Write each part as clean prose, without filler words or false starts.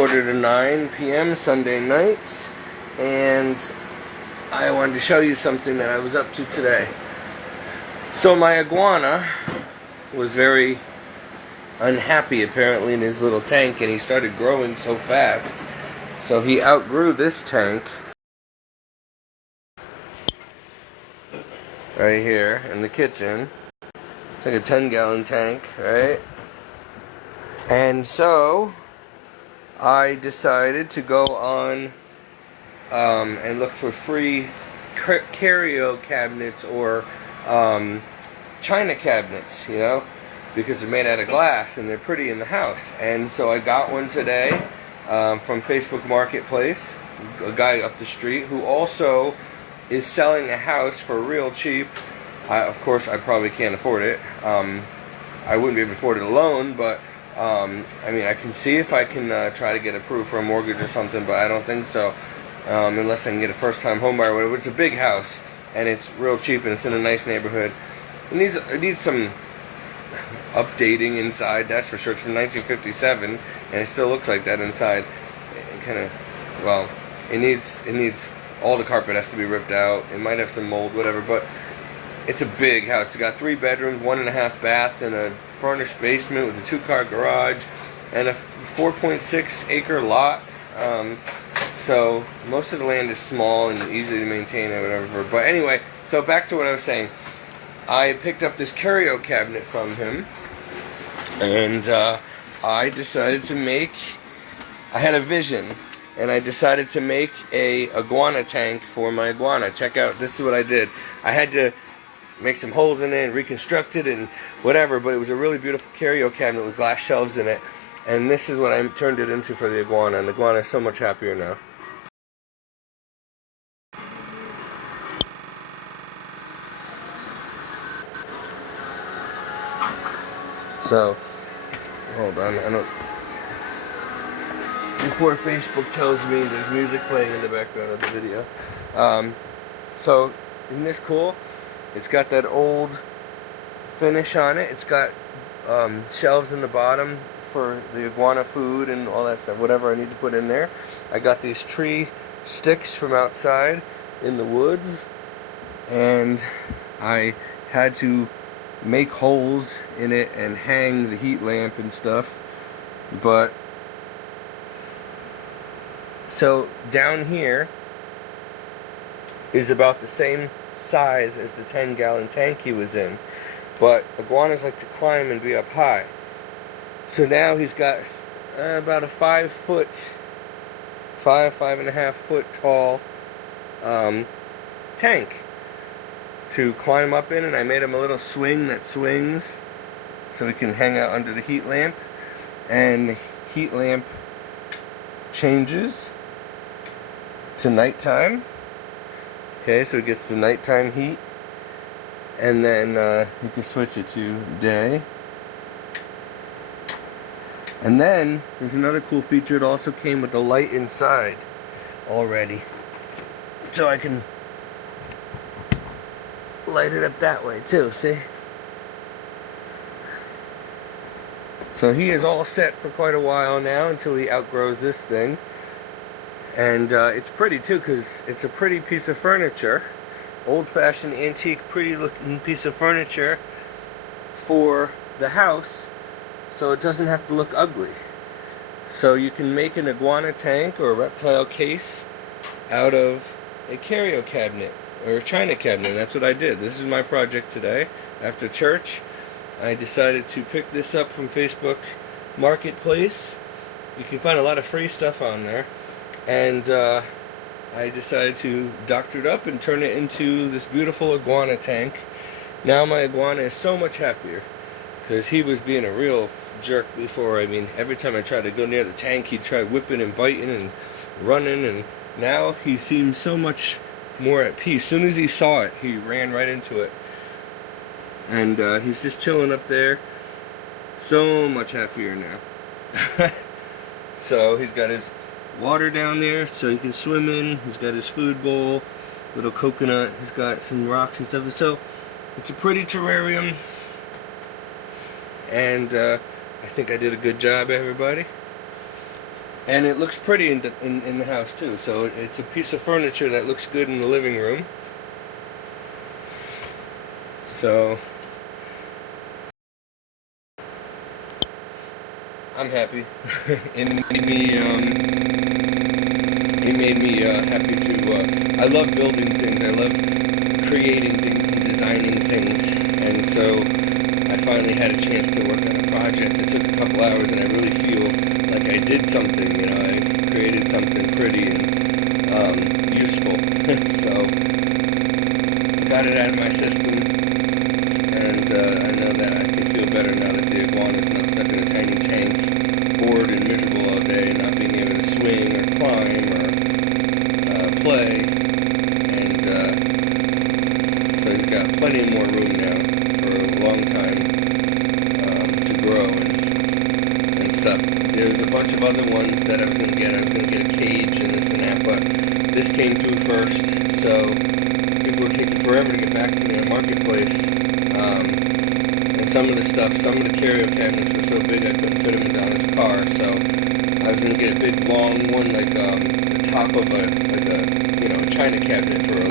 quarter to 9 p.m. Sunday night, and I wanted to show you something that I was up to today. So my iguana was very unhappy apparently in his little tank, and he started growing so fast. So he outgrew this tank right here in the kitchen. It's like a 10-gallon tank, right? And so I decided to go on and look for free curio cabinets or china cabinets, you know, because they're made out of glass and they're pretty in the house. And so I got one today from Facebook Marketplace, a guy up the street who also is selling a house for real cheap. Of course, I probably can't afford it. I wouldn't be able to afford it alone, but I mean, I can see if I can try to get approved for a mortgage or something, but I don't think so, unless I can get a first-time home buyer or whatever. It's a big house, and it's real cheap, and it's in a nice neighborhood. It needs some updating inside, that's for sure. It's from 1957, and it still looks like that inside. It kind of, well, it needs all the carpet has to be ripped out. It might have some mold, whatever, but it's a big house. It's got 3 bedrooms, 1.5 baths, and a furnished basement with a 2-car garage, and a 4.6 acre lot. So most of the land is small and easy to maintain or whatever. But anyway, so back to what I was saying. I picked up this curio cabinet from him, and I decided to make, I had a vision, and I decided to make a iguana tank for my iguana. Check out, this is what I did. I had to make some holes in it and reconstruct it and whatever, but it was a really beautiful curio cabinet with glass shelves in it, and this is what I turned it into for the iguana, and the iguana is so much happier now. So, hold on, I don't, before Facebook tells me there's music playing in the background of the video. So, isn't this cool? It's got that old finish on it. It's got shelves in the bottom for the iguana food and all that stuff, whatever I need to put in there. I got these tree sticks from outside in the woods, and I had to make holes in it and hang the heat lamp and stuff. But so down here is about the same size as the 10-gallon tank he was in, but iguanas like to climb and be up high. So now he's got about a 5.5 foot tall tank to climb up in, and I made him a little swing that swings so he can hang out under the heat lamp, and the heat lamp changes to nighttime. Okay, so it gets the nighttime heat, and then you can switch it to day. And then there's another cool feature. It also came with the light inside already, so I can light it up that way too, see? So he is all set for quite a while now until he outgrows this thing. And it's pretty too, because it's a pretty piece of furniture. Old-fashioned, antique, pretty looking piece of furniture for the house, so it doesn't have to look ugly. So you can make an iguana tank or a reptile case out of a curio cabinet or a china cabinet. That's what I did. This is my project today. After church, I decided to pick this up from Facebook Marketplace. You can find a lot of free stuff on there. And I decided to doctor it up and turn it into this beautiful iguana tank. Now my iguana is so much happier, because he was being a real jerk before. I mean, every time I tried to go near the tank, he'd try whipping and biting and running, and now he seems so much more at peace. As soon as he saw it, he ran right into it. And he's just chilling up there. So much happier now. So he's got his water down there so he can swim in. He's got his food bowl, little coconut. He's got some rocks and stuff. So it's a pretty terrarium. And I think I did a good job, everybody. And it looks pretty in the house too. So it's a piece of furniture that looks good in the living room. So I'm happy. It made me happy to. I love building things. I love creating things and designing things. And so I finally had a chance to work on a project. It took a couple hours, and I really feel like I did something. You know, I created something pretty and useful. So got it out of my system, and I know that I can feel better now that the iguana is not stuck in a tiny tank, bored and miserable all day, not being able to swing or climb or play. And so he's got plenty more room now for a long time to grow and stuff. There's a bunch of other ones that I was going to get. I was going to get a cage and this and that, but this came through first, so people were taking forever to get back to me on Marketplace. And some of the curio cabinets were so big I couldn't fit them in Donna's car, so I was going to get a big long one, like the top of a china cabinet for a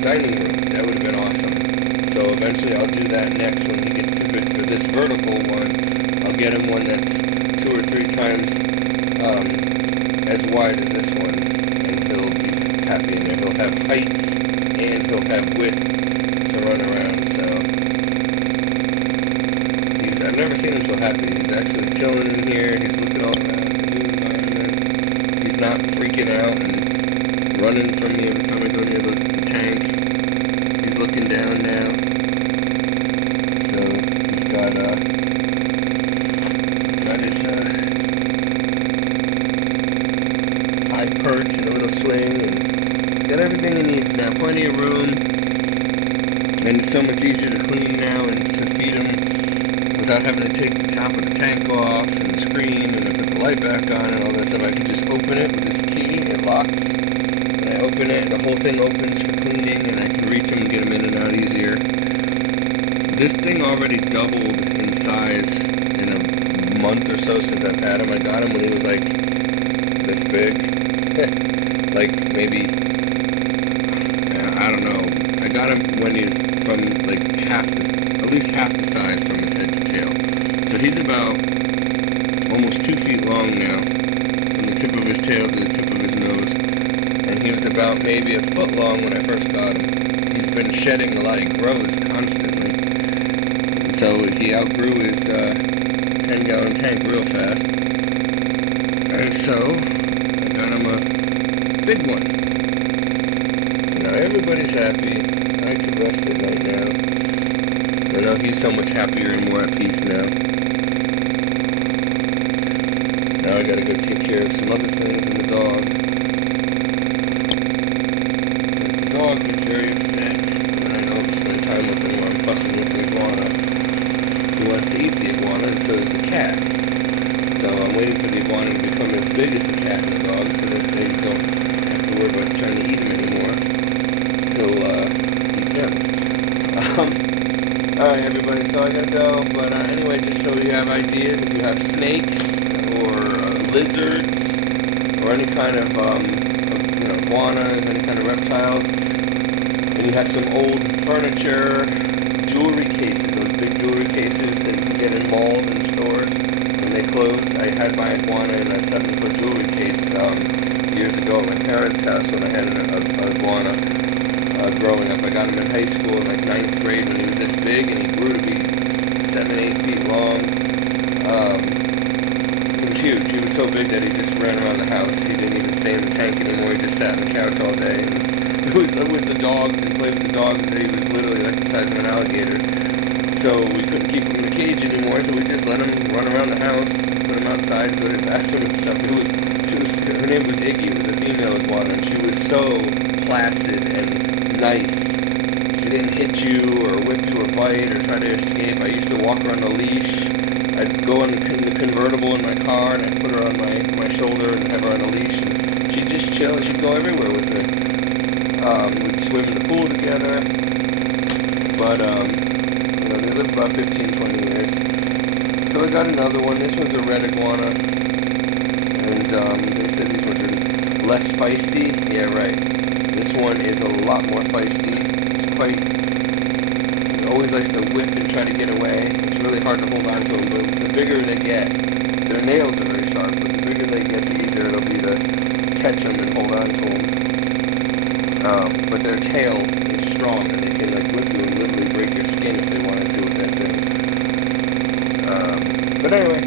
dining room. That would have been awesome. So eventually I'll do that next when he gets too big for this vertical one. I'll get him one that's 2 or 3 times as wide as this one, and he'll be happy in there. He'll have heights and he'll have width to run around. So I've never seen him so happy. He's actually chilling in here. He's looking all around. It's a new environment. He's not freaking out and running from me every time I go near the tank. He's looking down now. So he's got his high perch and a little swing, and he's got everything he needs now. Plenty of room, and it's so much easier to clean now and to feed him without having to take the top of the tank off and the screen and then put the light back on and all that stuff. I can just open it with this key. It locks. I open it, the whole thing opens for cleaning, and I can reach him and get him in and out easier. This thing already doubled in size in a month or so since I've had him. I got him when he was like this big, like maybe, I don't know. I got him when he was from like at least half the size from his head to tail. So he's about almost 2 feet long now, from the tip of his tail to the tip of his nose. And he was about maybe a foot long when I first got him. He's been shedding a lot. He grows constantly. And so he outgrew his 10-gallon tank real fast. And so I got him a big one. So now everybody's happy. I can rest at night now. I know he's so much happier and more at peace now. Now I gotta go take care of some other things in the dog. The dog gets very upset when I don't spend time with him or I'm fussing with the iguana. He wants to eat the iguana, and so does the cat. So I'm waiting for the iguana to become as big as the cat and the dog so that they don't have to worry about trying to eat him anymore. He'll eat them. Alright everybody, so I gotta go, but anyway, just so you have ideas, if you have snakes or lizards or any kind of iguanas, any kind of reptiles, and you have some old furniture, jewelry cases, those big jewelry cases that you can get in malls and stores when they close. I had my iguana in a 7-foot jewelry case years ago at my parents' house when I had an iguana growing up. I got him in high school in like 9th grade when he was this big, and he grew to be 7-8 feet long. He was huge. He was so big that he just ran around the house. He didn't even stay in the tank anymore. He just sat on the couch all day. And it was with the dogs and played with the dogs. He was literally like the size of an alligator. So we couldn't keep him in the cage anymore, so we just let him run around the house, put him outside, go to the bathroom and stuff. Her name was Iggy. It was a female iguana, and she was so placid and nice. She didn't hit you or whip you or bite or try to escape. I used to walk her on a leash. I'd go in the convertible in my car, and I'd put her on my shoulder and have her on a leash, and she'd just chill, and she'd go everywhere with me. We'd swim in the pool together, but they lived about 15-20 years. So I got another one. This one's a red iguana. They said these ones are less feisty. Yeah, right. This one is a lot more feisty. It's quite... He always likes to whip and try to get away. It's really hard to hold on to him, but the bigger they get, their nails are very sharp, but the bigger they get, the easier it'll be to catch them and hold on to them. But their tail is strong, and they can like whip you and literally break your skin if they wanted to with that thing. But anyway,